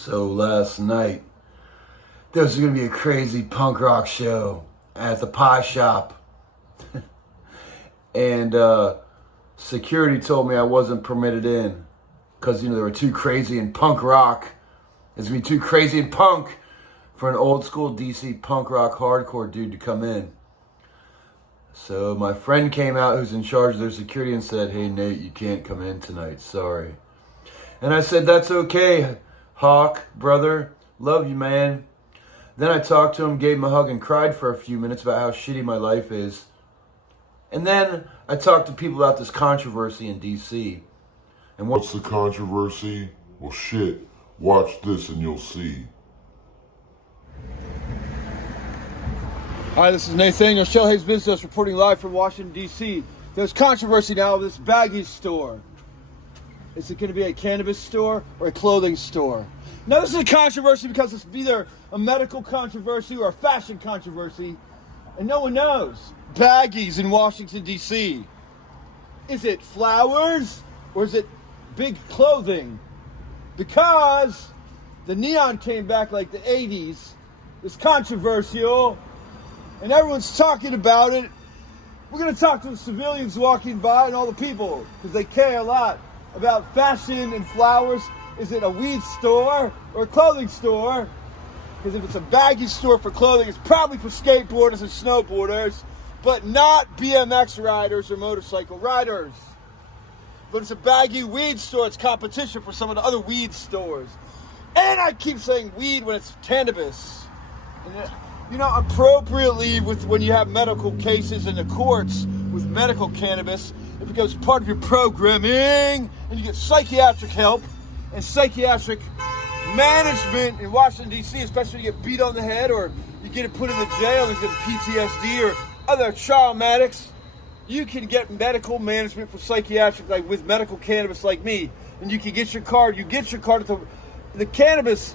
So last night, there was going to be a crazy punk rock show at the pie shop. And security told me I wasn't permitted in because, they were too crazy in punk rock. It's going to be too crazy in punk for an old school DC punk rock hardcore dude to come in. So my friend came out who's in charge of their security and said, "Hey Nate, you can't come in tonight, sorry." And I said, "That's okay, Hawk, brother, love you, man." Then I talked to him, gave him a hug, and cried for a few minutes about how shitty my life is. And then I talked to people about this controversy in DC. And what's the controversy? Well, shit, watch this and you'll see. Hi, this is Nathaniel Shellhay's Business reporting live from Washington, D.C. There's controversy now with this Baggies store. Is it going to be a cannabis store or a clothing store? Now, this is a controversy because it's either a medical controversy or a fashion controversy, and no one knows. Baggies in Washington, D.C. Is it flowers or is it big clothing? Because the neon came back like the 80s. It's controversial, and everyone's talking about it. We're going to talk to the civilians walking by and all the people because they care a lot about fashion and flowers. Is it a weed store or a clothing store? Because if it's a Baggy store for clothing, it's probably for skateboarders and snowboarders, but not BMX riders or motorcycle riders. But it's a Baggy weed store. It's competition for some of the other weed stores. And I keep saying weed when it's cannabis. And, appropriately when you have medical cases in the courts with medical cannabis, it becomes part of your programming, and you get psychiatric help and psychiatric management in Washington, D.C., especially when you get beat on the head or you get put in the jail and get PTSD or other traumatics. You can get medical management for psychiatric, like with medical cannabis like me, and you can get your card. You get your card at the cannabis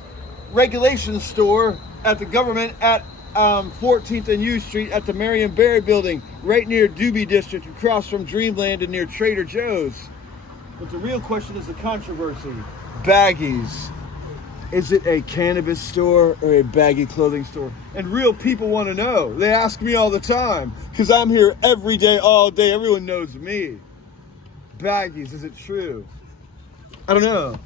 regulation store at the government at 14th and U Street at the Marion Barry building, right near Doobie District, across from Dreamland and near Trader Joe's. But the real question is the controversy. Baggies. Is it a cannabis store or a baggy clothing store? And real people want to know. They ask me all the time because I'm here every day, all day. Everyone knows me. Baggies, is it true? I don't know.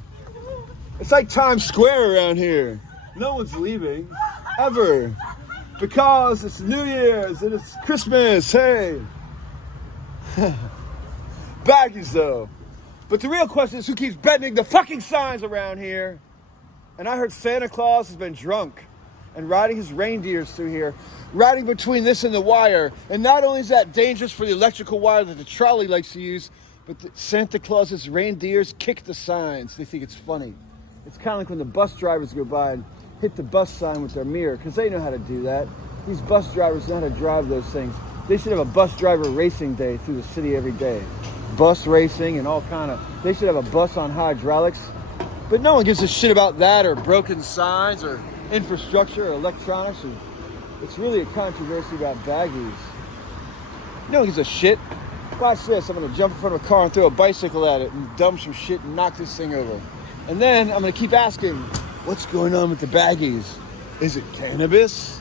It's like Times Square around here. No one's leaving, ever. Because it's New Year's and it's Christmas, hey. Baggies, though. But the real question is who keeps bending the fucking signs around here? And I heard Santa Claus has been drunk and riding his reindeers through here, riding between this and the wire. And not only is that dangerous for the electrical wire that the trolley likes to use, but Santa Claus's reindeers kick the signs. They think it's funny. It's kind of like when the bus drivers go by and hit the bus sign with their mirror, because they know how to do that. These bus drivers know how to drive those things. They should have a bus driver racing day through the city every day. Bus racing and all kind of, they should have a bus on hydraulics. But no one gives a shit about that or broken signs or infrastructure or electronics. It's really a controversy about Baggies. No one gives a shit. Watch this. I'm going to jump in front of a car and throw a bicycle at it and dump some shit and knock this thing over. And then I'm going to keep asking, what's going on with the Baggies? Is it cannabis?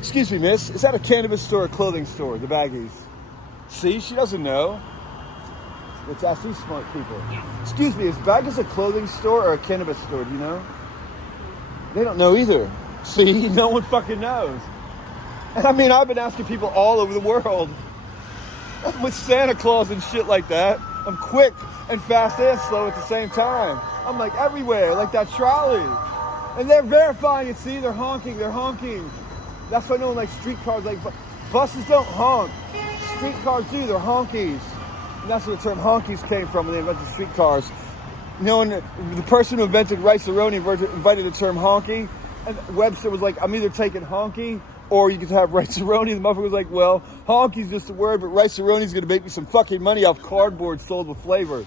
Excuse me, miss. Is that a cannabis store or clothing store, the Baggies? See, she doesn't know. Let's ask these smart people. Excuse me, is Baggies a clothing store or a cannabis store? Do you know? They don't know either. See, no one fucking knows. And I mean, I've been asking people all over the world. With Santa Claus and shit like that, I'm quick and fast and slow at the same time. I'm like everywhere, like that trolley. And they're verifying it, see? They're honking. That's why no one likes streetcars. Like, buses don't honk. Streetcars do, they're honkies. And that's where the term honkies came from when they invented streetcars. The person who invented rice-a-roni invited the term honky, and Webster was like, I'm either taking honky or you could have rice-a-roni. The motherfucker was like, well, honky's just a word, but rice-a-roni's going to make me some fucking money off cardboard sold with flavor.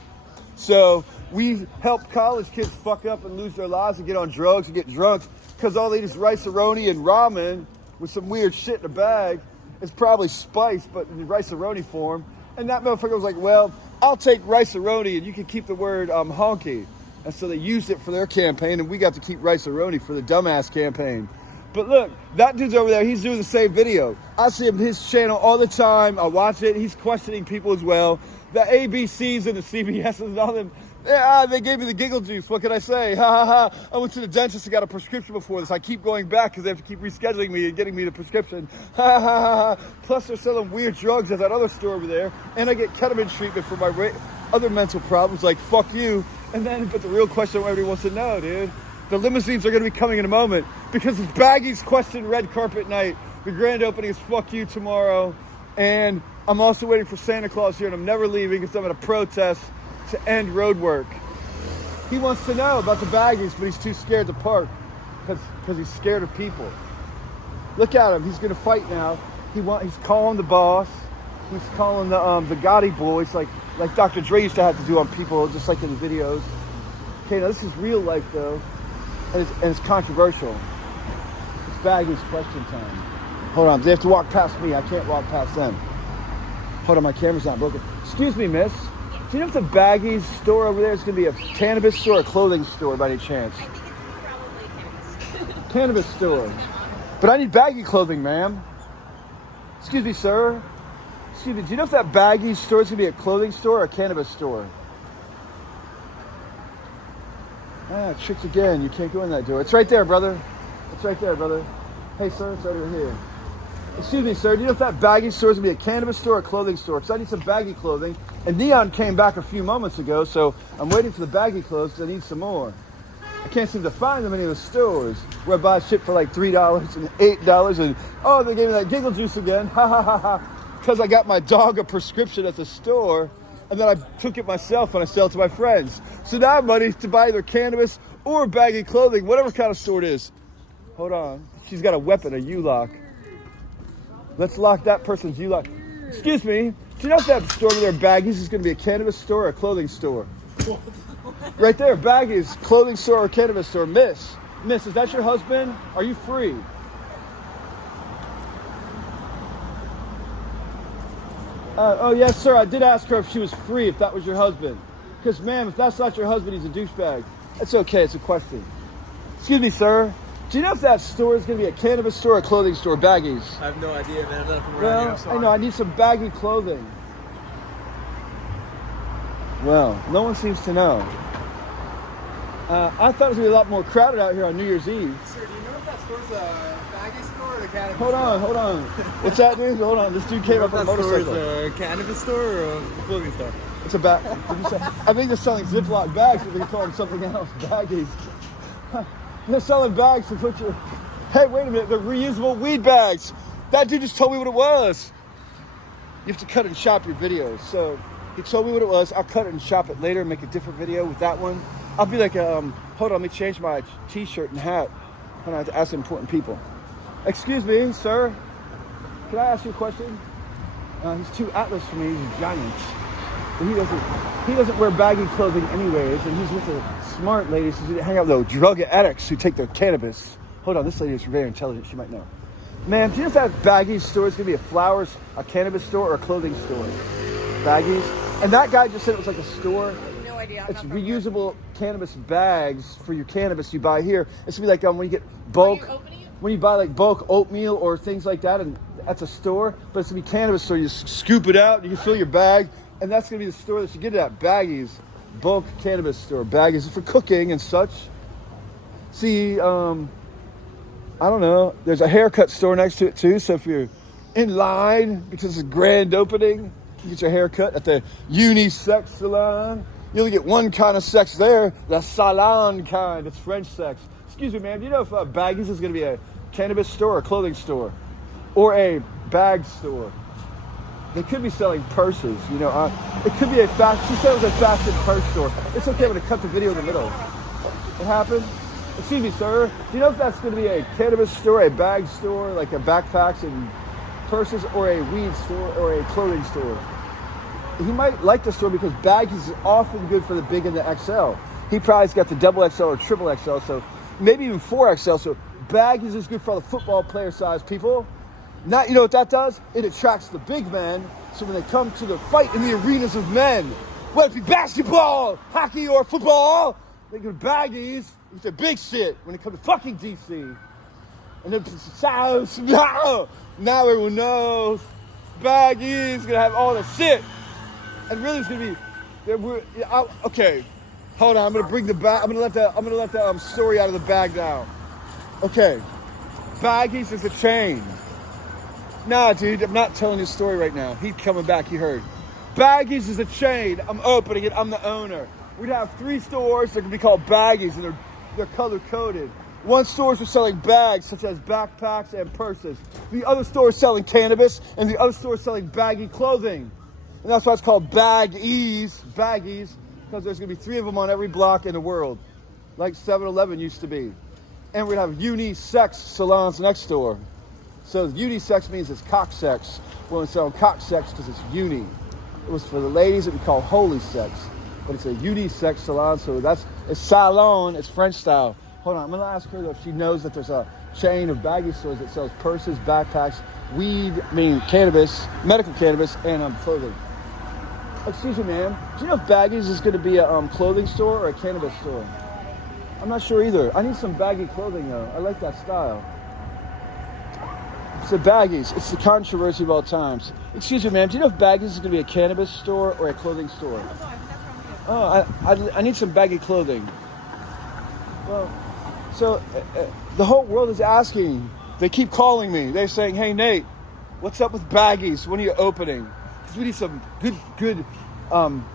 So we help college kids fuck up and lose their lives and get on drugs and get drunk because all they eat is rice-a-roni and ramen with some weird shit in a bag. It's probably spiced, but in rice-a-roni form. And that motherfucker was like, well, I'll take rice-a-roni and you can keep the word honky. And so they used it for their campaign, and we got to keep Rice-A-Roni for the dumbass campaign. But look, that dude's over there. He's doing the same video. I see him on his channel all the time. I watch it. He's questioning people as well. The ABCs and the CBSs and all them. Yeah, they gave me the giggle juice. What can I say? Ha ha ha. I went to the dentist and got a prescription before this. I keep going back because they have to keep rescheduling me and getting me the prescription. Ha ha ha ha. Plus, they're selling weird drugs at that other store over there. And I get ketamine treatment for my other mental problems like fuck you. And then, but the real question everybody wants to know, dude. The limousines are going to be coming in a moment because it's Baggies Question Red Carpet Night. The grand opening is fuck you tomorrow. And I'm also waiting for Santa Claus here, and I'm never leaving because I'm at a protest to end road work. He wants to know about the Baggies, but he's too scared to park because he's scared of people. Look at him. He's going to fight now. He's calling the boss. He's calling the Gotti boys like Dr. Dre used to have to do on people, just like in the videos. Okay, now this is real life, though, and it's controversial. It's Baggies question time. Hold on. They have to walk past me. I can't walk past them. Hold on, my camera's not broken. Excuse me, miss. Do you know if the Baggies store over there is going to be a cannabis store or a clothing store by any chance? I think it's probably cannabis. Cannabis store. But I need baggy clothing, ma'am. Excuse me, sir. Excuse me, do you know if that Baggies store is going to be a clothing store or a cannabis store? Ah, tricked again. You can't go in that door. It's right there, brother. It's right there, brother. Hey, sir, it's right over here. Excuse me, sir. Do you know if that Baggy store is going to be a cannabis store or a clothing store? Because I need some baggy clothing. And Neon came back a few moments ago, so I'm waiting for the baggy clothes because I need some more. I can't seem to find them in any of the stores where I buy shit for like $3 and $8. And, oh, they gave me that giggle juice again. Ha, ha, ha, ha. Because I got my dog a prescription at the store, and then I took it myself and I sell it to my friends. So now I have money to buy either cannabis or baggy clothing, whatever kind of store it is. Hold on. She's got a weapon, a U-lock. Let's lock that person's U-lock. Excuse me. Do you know if that store over there, Baggies, is going to be a cannabis store or a clothing store? Right there, Baggies, clothing store or cannabis store. Miss, is that your husband? Are you free? Oh, yes, sir. I did ask her if she was free, if that was your husband. Because, ma'am, if that's not your husband, he's a douchebag. It's okay. It's a question. Excuse me, sir. Do you know if that store is going to be a cannabis store or a clothing store, Baggies? I have no idea, man. I'm not from around here. I know. I need some baggy clothing. Well, no one seems to know. I thought it was going to be a lot more crowded out here on New Year's Eve. Sir, do you know if that store's a Baggies store or a cannabis Hold on. What's that, dude? Hold on. This dude came up on a motorcycle. Is a cannabis store or a clothing store? It's a bag. I think they're selling Ziploc bags, but they can call them something else. Baggies. They're selling bags to put your... Hey, wait a minute. They're reusable weed bags. That dude just told me what it was. You have to cut and shop your videos. So he told me what it was. I'll cut it and shop it later and make a different video with that one. I'll be like, hold on, let me change my t-shirt and hat. And I have to ask important people. Excuse me, sir. Can I ask you a question? He's too Atlas for me. He's a giant. But he doesn't wear baggy clothing anyways, and he's with a smart lady, so he hang out with drug addicts who take their cannabis. Hold on, this lady is very intelligent. She might know. Man, do you know if that Baggies store is going to be a cannabis store, or a clothing store? Baggies? And that guy just said it was like a store. No idea. It's reusable cannabis bags for your cannabis you buy here. It's going to be like when you get bulk, when you buy like bulk oatmeal or things like that, and that's a store, but it's going to be cannabis store. You scoop it out, you can fill your bag, and that's going to be the store that you get it at. Baggies, bulk cannabis store. Baggies for cooking and such. See, I don't know. There's a haircut store next to it too. So if you're in line because it's a grand opening, you get your haircut at the unisex salon. You only get one kind of sex there, the salon kind. It's French sex. Excuse me, ma'am. Do you know if Baggies is going to be a cannabis store or a clothing store, or a bag store? They could be selling purses. You know, it could be she said it was a fashion purse store. It's okay. I'm going to cut the video in the middle. What happened? Excuse me, sir. Do you know if that's going to be a cannabis store, a bag store, like a backpacks and purses, or a weed store, or a clothing store? He might like the store because Baggies is often good for the big and the XL. He probably's got the double XL or triple XL, so maybe even 4XL. So Baggies is good for all the football player size people. Not, you know what that does? It attracts the big men. So when they come to the fight in the arenas of men, whether it be basketball, hockey, or football, They go to Baggies, it's a big shit when it comes to fucking DC. And then South, now everyone knows Baggies is gonna have all the shit. And really it's gonna be, okay, hold on, I'm gonna bring the bag, I'm gonna let the story out of the bag now. Okay, Baggies is a chain. Nah, dude, I'm not telling you a story right now. He's coming back, you heard. Baggies is a chain. I'm opening it. I'm the owner. We'd have 3 stores that could be called Baggies, and they're color-coded. One store is selling bags, such as backpacks and purses. The other store is selling cannabis, and the other store is selling baggy clothing. And that's why it's called Baggies, because there's going to be 3 of them on every block in the world, like 7-Eleven used to be. And we'd have unisex salons next door. So unisex means it's cock sex. Well, it's selling cock sex because it's uni. It was for the ladies that we call holy sex. But it's a unisex salon, so it's salon, it's French style. Hold on, I'm gonna ask her though if she knows that there's a chain of baggy stores that sells purses, backpacks, cannabis, medical cannabis, and clothing. Excuse me, ma'am. Do you know if Baggies is gonna be a clothing store or a cannabis store? I'm not sure either. I need some baggy clothing though. I like that style. It's the Baggies. It's the controversy of all times. Excuse me, ma'am. Do you know if Baggies is going to be a cannabis store or a clothing store? Oh, I need some baggy clothing. Well, so the whole world is asking. They keep calling me. They're saying, "Hey, Nate, what's up with Baggies? When are you opening? Because we need some good.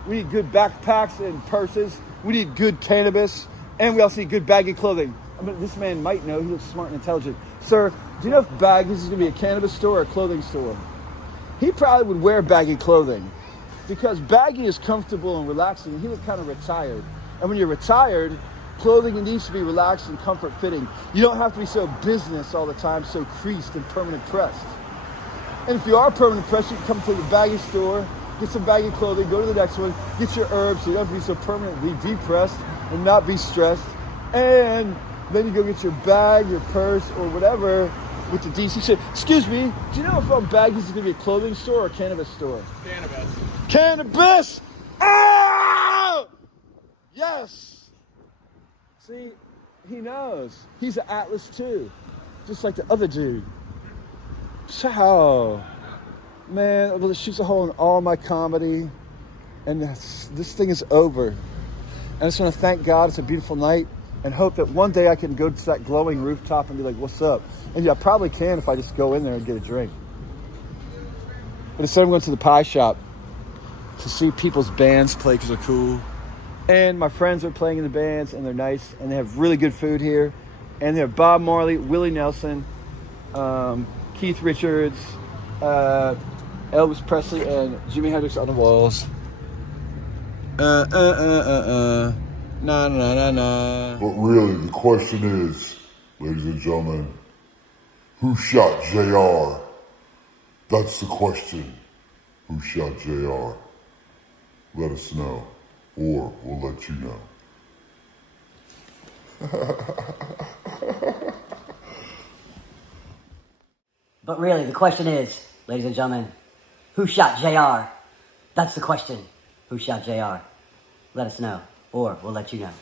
We need good backpacks and purses. We need good cannabis, and we also need good baggy clothing." I mean, this man might know. He looks smart and intelligent. Sir, do you know if Baggies is going to be a cannabis store or a clothing store? He probably would wear baggy clothing because baggy is comfortable and relaxing. He looked kind of retired. And when you're retired, clothing needs to be relaxed and comfort fitting. You don't have to be so business all the time, so creased and permanent pressed. And if you are permanent pressed, you can come to the baggy store, get some baggy clothing, go to the next one, get your herbs so you don't have to be so permanently depressed and not be stressed. And then you go get your bag, your purse, or whatever with the DC shit. Excuse me, do you know if Baggies is going to be a clothing store or a cannabis store? Cannabis. Cannabis! Ah! Yes! See, he knows. He's an Atlas too, just like the other dude. Ciao. Man, well, it shoots a hole in all my comedy, and this thing is over. And I just want to thank God it's a beautiful night. And hope that one day I can go to that glowing rooftop and be like, what's up? And yeah, I probably can if I just go in there and get a drink. But instead I'm going to the pie shop to see people's bands play because they're cool. And my friends are playing in the bands and they're nice. And they have really good food here. And they have Bob Marley, Willie Nelson, Keith Richards, Elvis Presley, and Jimi Hendrix on the walls. Nah. But really, the question is, ladies and gentlemen, who shot JR? That's the question. Who shot JR? Let us know, or we'll let you know. But really, the question is, ladies and gentlemen, who shot JR? That's the question. Who shot JR? Let us know, or we'll let you know.